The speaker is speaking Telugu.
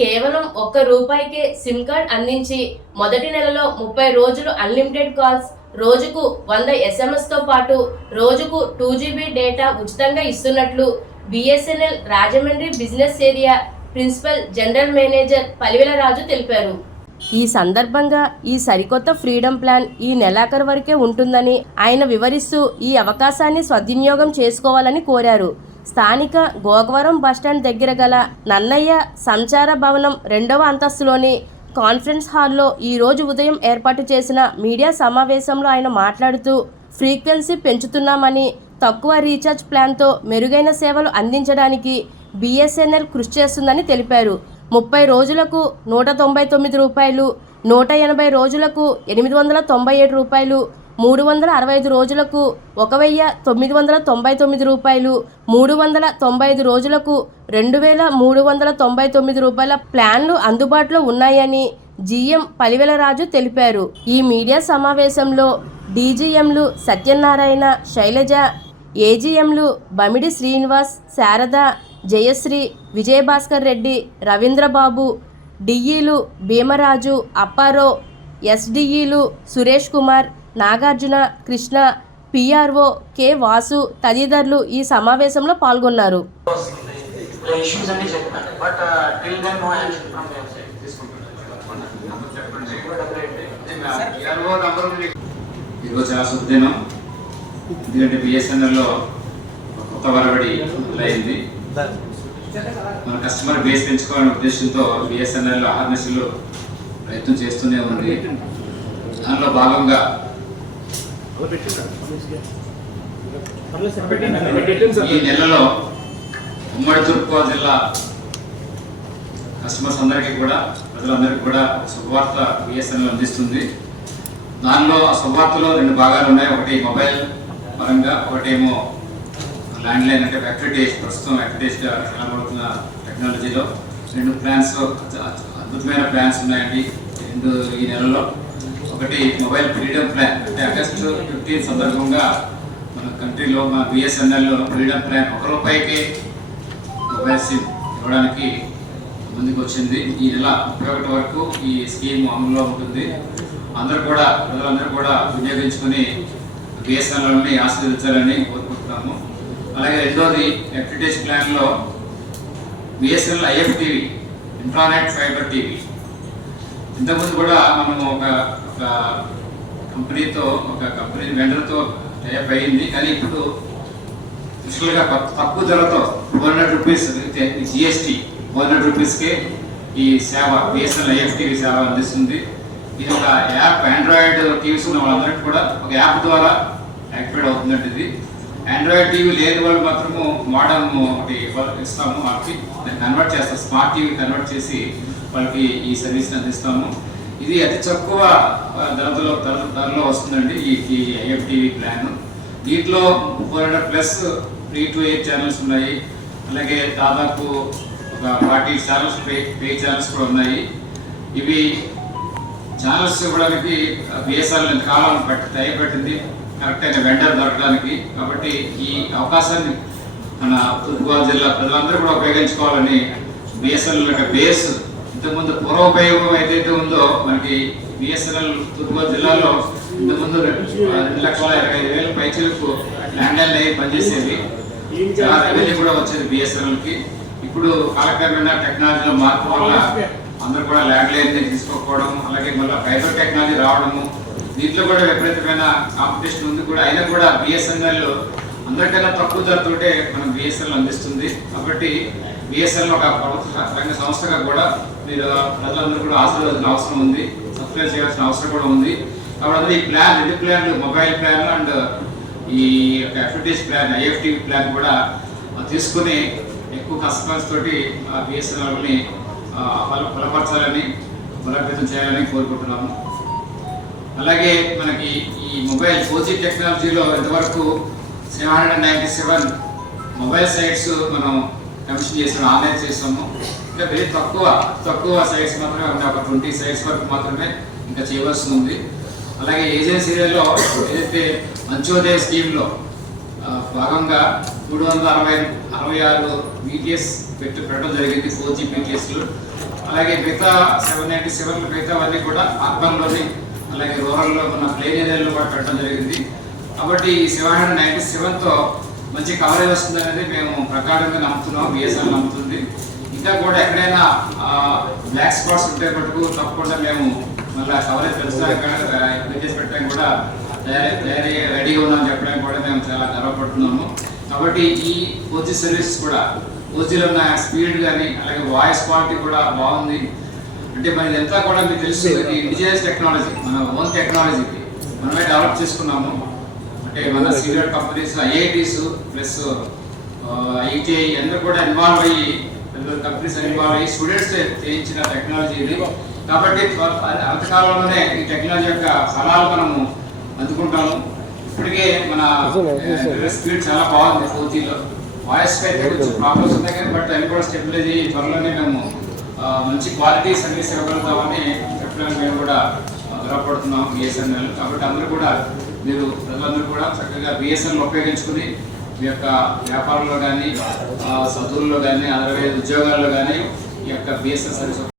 కేవలం ఒక్క రూపాయికే సిమ్ కార్డ్ అందించి మొదటి నెలలో ముప్పై రోజులు అన్లిమిటెడ్ కాల్స్ రోజుకు వంద ఎస్ఎంఎస్తో పాటు రోజుకు టూ జీబీ డేటా ఉచితంగా ఇస్తున్నట్లు BSNL Rajahmundry business area principal general manager Palivela Raju తెలిపారు. ఈ సందర్భంగా ఈ సరికొత్త ఫ్రీడమ్ ప్లాన్ ఈ నెలాఖరు వరకే ఉంటుందని ఆయన వివరిస్తూ ఈ అవకాశాన్ని సద్వినియోగం చేసుకోవాలని కోరారు. స్థానిక గోగవరం బస్టాండ్ దగ్గర గల నన్నయ్య సంచార భవనం రెండవ అంతస్తులోని కాన్ఫరెన్స్ హాల్లో ఈ రోజు ఉదయం ఏర్పాటు చేసిన మీడియా సమావేశంలో ఆయన మాట్లాడుతూ ఫ్రీక్వెన్సీ పెంచుతున్నామని తక్కువ రీఛార్జ్ ప్లాన్తో మెరుగైన సేవలు అందించడానికి బిఎస్ఎన్ఎల్ కృషి చేస్తుందని తెలిపారు. ముప్పై రోజులకు నూట తొంభై తొమ్మిది రూపాయలు నూట ఎనభై రోజులకు ఎనిమిది వందల తొంభై ఏడు రూపాయలు మూడు వందల అరవై ఐదు రోజులకు ఒక వెయ్యి తొమ్మిది వందల తొంభై తొమ్మిది రూపాయలు. మూడు వందల తొంభై ఐదు రోజులకు రెండు వేల మూడు వందల తొంభై తొమ్మిది రూపాయల ప్లాన్లు అందుబాటులో ఉన్నాయని జీఎం పలివెలరాజు తెలిపారు. ఈ మీడియా సమావేశంలో డీజీఎంలు సత్యనారాయణ శైలజ ఏజీఎంలు బమిడి శ్రీనివాస్ శారద జయశ్రీ విజయభాస్కర్ రెడ్డి రవీంద్రబాబు డిఈలు భీమరాజు అప్పారో ఎస్డిఈలు సురేష్ కుమార్ నాగార్జున కృష్ణ పిఆర్ఓ కె వాసు తదితరులు ఈ సమావేశంలో పాల్గొన్నారు. చాలా శుభదినం ఎందుకంటే బిఎస్ఎన్ఎల్లో కొత్త వరవడి మన కస్టమర్ బేస్ పెంచుకోవాలనే ఉద్దేశంతో బిఎస్ఎన్ఎల్ ఆర్నెస్లు ప్రయత్నం చేస్తూనే ఉంది దానిలో భాగంగా ఈ నెలలో ఉమ్మడి తూర్పుగోదావరి జిల్లా కస్టమర్స్ అందరికీ కూడా ప్రజలందరికీ కూడా శుభవార్త బిఎస్ఎన్ఎల్ అందిస్తుంది. దానిలో ఆ శుభవార్తలో రెండు భాగాలు ఉన్నాయి. ఒకటి మొబైల్ పరంగా ఒకటేమో ల్యాండ్ లైన్ అంటే వెక్టేజ్ ప్రస్తుతం వెక్టేజ్ కనబడుతున్న టెక్నాలజీలో రెండు ప్లాన్స్ అద్భుతమైన ప్లాన్స్ ఉన్నాయండి. రెండు ఈ నెలలో ఒకటి మొబైల్ ఫ్రీడమ్ ప్లాన్. అంటే ఆగస్టు ఫిఫ్టీన్ సందర్భంగా మన కంట్రీలో మన బిఎస్ఎన్ఎల్ ఫ్రీడమ్ ప్లాన్ ఒక రూపాయికి మొబైల్ సిమ్ ఇవ్వడానికి ముందుకు వచ్చింది ఈ నెల ముప్పై ఒకటి వరకు ఈ స్కీమ్ అమలులో ఉంటుంది. అందరూ కూడా ప్రజలందరూ కూడా వినియోగించుకొని బిఎస్ఎన్ఎల్ని ఆస్వాదించాలని కోరుకుంటున్నాము. అలాగే రెండోది ఎఫ్టిటేజ్ ప్లాన్లో BSNL IF TV intranet fibre TV. ఇంతకుముందు కూడా మనము ఒక ఒక కంపెనీతో ఒక కంపెనీ వెండర్తో టైప్ అయింది కానీ ఇప్పుడు స్పెషల్గా తక్కువ ధరతో four hundred rupees GST four hundred రూపీస్కే ఈ సేవ బిఎస్ఎన్ఎల్ ఐఎఫ్టీవీ సేవ అందిస్తుంది. ఇది ఒక యాప్ ఆండ్రాయిడ్ టీవీస్ ఉన్న వాళ్ళందరికీ కూడా ఒక యాప్ ద్వారా యాక్టివేట్ అవుతుందండి ఇది. ఆండ్రాయిడ్ టీవీ లేని వాళ్ళు మాత్రము మోడర్న్ ఒకటి ఇస్తాము వాళ్ళకి దాన్ని కన్వర్ట్ చేస్తాం. స్మార్ట్ టీవీ కన్వర్ట్ చేసి వాళ్ళకి ఈ సర్వీస్ని అందిస్తాము. ఇది అతి తక్కువ ధరలో ధర ధరలో వస్తుందండి ఈ ఐఎఫ్టీవీ ప్లాన్. దీంట్లో four hundred plus free to air channels ఉన్నాయి. అలాగే దాదాపు ఒక forty channels pay pay channels కూడా ఉన్నాయి. ఇవి ఛానల్స్ ఇవ్వడానికి బిఎస్ఆర్ కాలం పట్టి తయారుపెట్టింది కరెక్ట్ అయిన వెండర్ దొరకడానికి. కాబట్టి ఈ అవకాశాన్ని మన తూర్పుగోదావరి జిల్లా ప్రజలందరూ కూడా ఉపయోగించుకోవాలని బిఎస్ఎన్ఎల్ యొక్క బేస్ ఇంతకుముందు పూర్వోపయోగం ఏదైతే ఉందో మనకి బిఎస్ఎన్ఎల్ తూర్పుగోదావరి జిల్లాలో ఇంతకుముందు రెండు లక్షల ఇరవై ఐదు వేల పైచలకు ల్యాండ్ లైన్ అయ్యి పనిచేసేది చాలా రెవెన్యూ కూడా వచ్చేది బిఎస్ఎన్ఎల్కి ఇప్పుడు కాలక్రమేణా టెక్నాలజీలో మార్పు వల్ల అందరూ కూడా ల్యాండ్ లైన్ తీసుకోకపోవడం అలాగే మళ్ళీ ఫైబర్ టెక్నాలజీ రావడము దీంట్లో కూడా విపరీతమైన కాంపిటీషన్ ఉంది కూడా. అయినా కూడా బిఎస్ఎన్ఎల్ అందరికన్నా తక్కువ ధరతోటే మనం బిఎస్ఎన్ఎల్ అందిస్తుంది. కాబట్టి బిఎస్ఎన్ఎల్ ఒక ప్రభుత్వ రంగ సంస్థగా కూడా మీరు ప్రజలందరూ కూడా ఆశీర్వాదాల్సిన అవసరం ఉంది. సబ్స్క్రైబ్ చేయాల్సిన అవసరం కూడా ఉంది. కాబట్టి ఈ ప్లాన్ రెండు ప్లాన్లు మొబైల్ ప్లాన్ అండ్ ఈ యొక్క ఎఫ్టీస్ ప్లాన్ ఐఎఫ్టీ ప్లాన్ కూడా తీసుకుని ఎక్కువ కస్టమర్స్ తోటి బిఎస్ఎన్ఎల్ని బలపరచాలని బలోపేతం చేయాలని కోరుకుంటున్నాము. అలాగే మనకి ఈ మొబైల్ ఫోర్ జీ టెక్నాలజీలో ఇంతవరకు seven hundred ninety seven mobile sites మనం కమిషన్ చేసాము ఆన్లైన్ చేసాము. ఇంకా వెరీ తక్కువ తక్కువ సైజ్ మాత్రమే ఉన్నాయి. ఒక ట్వంటీ సైజ్ వరకు మాత్రమే ఇంకా చేయవలసి ఉంది. అలాగే ఏజెన్సీలలో ఏదైతే మంచోదయ స్కీమ్లో భాగంగా మూడు వందల అరవై అరవై ఆరు బీటీఎస్ పెట్టి పెట్టడం జరిగింది ఫోర్ జీ బీటీఎస్లు అలాగే మిగతా సెవెన్ నైంటీ సెవెన్ మిగతా అన్నీ కూడా అర్బన్లోని అలాగే రూరల్లో ఉన్న ప్లేన్ ఏరియాలో కూడా పెట్టడం జరిగింది. కాబట్టి ఈ సెవెన్ హండ్రెడ్ నైంటీ సెవెన్తో మంచి కవరేజ్ వస్తుంది అనేది మేము ప్రకారంగా నమ్ముతున్నాం బిఎస్ఎన్ నమ్ముతుంది. ఇంకా కూడా ఎక్కడైనా బ్లాక్ స్పాట్స్ ఉంటే మటుకు తప్పకుండా మేము మళ్ళీ కవరేజ్ పెంచడానికి చేసి పెట్టడం కూడా తయారీ రెడీగా ఉన్నామని చెప్పడానికి కూడా మేము చాలా గర్వపడుతున్నాము. కాబట్టి ఈ ఓజీ సర్వీస్ కూడా ఓజీలో ఉన్న స్పీడ్ కానీ అలాగే వాయిస్ క్వాలిటీ కూడా బాగుంది. అంటే మనది ఎంత కూడా మీకు తెలుసు ఇది ఇండిజినస్ టెక్నాలజీ మన ఓన్ టెక్నాలజీ మనమే డెవలప్ చేసుకున్నాము. అంటే మన senior companies IITs plus ITI అందరూ కూడా ఇన్వాల్వ్ అయ్యి కంపెనీస్ ఇన్వాల్వ్ అయ్యి స్టూడెంట్స్ చేయించిన టెక్నాలజీ ఇది. కాబట్టి అంతకాలంలోనే ఈ టెక్నాలజీ యొక్క ఫలాలు మనము అందుకుంటాము. ఇప్పటికే మన స్పీడ్ చాలా బాగుంది ఫోర్తీలో వాయిస్ అయితే కొంచెం ప్రాబ్లమ్స్ ఉన్నాయి కానీ బట్ అవి కూడా స్టెబిలైజ్ అయ్యి త్వరలోనే మేము మంచి క్వాలిటీ సర్వీస్ ఇవ్వగలుగుతామని చెప్పడానికి మేము కూడా గర్వపడుతున్నాం బిఎస్ఎన్ఎల్ కాబట్టి అందరూ కూడా మీరు ప్రజలందరూ కూడా చక్కగా బిఎస్ఎన్ఎల్ ఉపయోగించుకుని మీ యొక్క వ్యాపారంలో కానీ చదువుల్లో కానీ అదర్వైజ్ ఉద్యోగాల్లో కానీ ఈ యొక్క బిఎస్ఎస్ సర్వీస్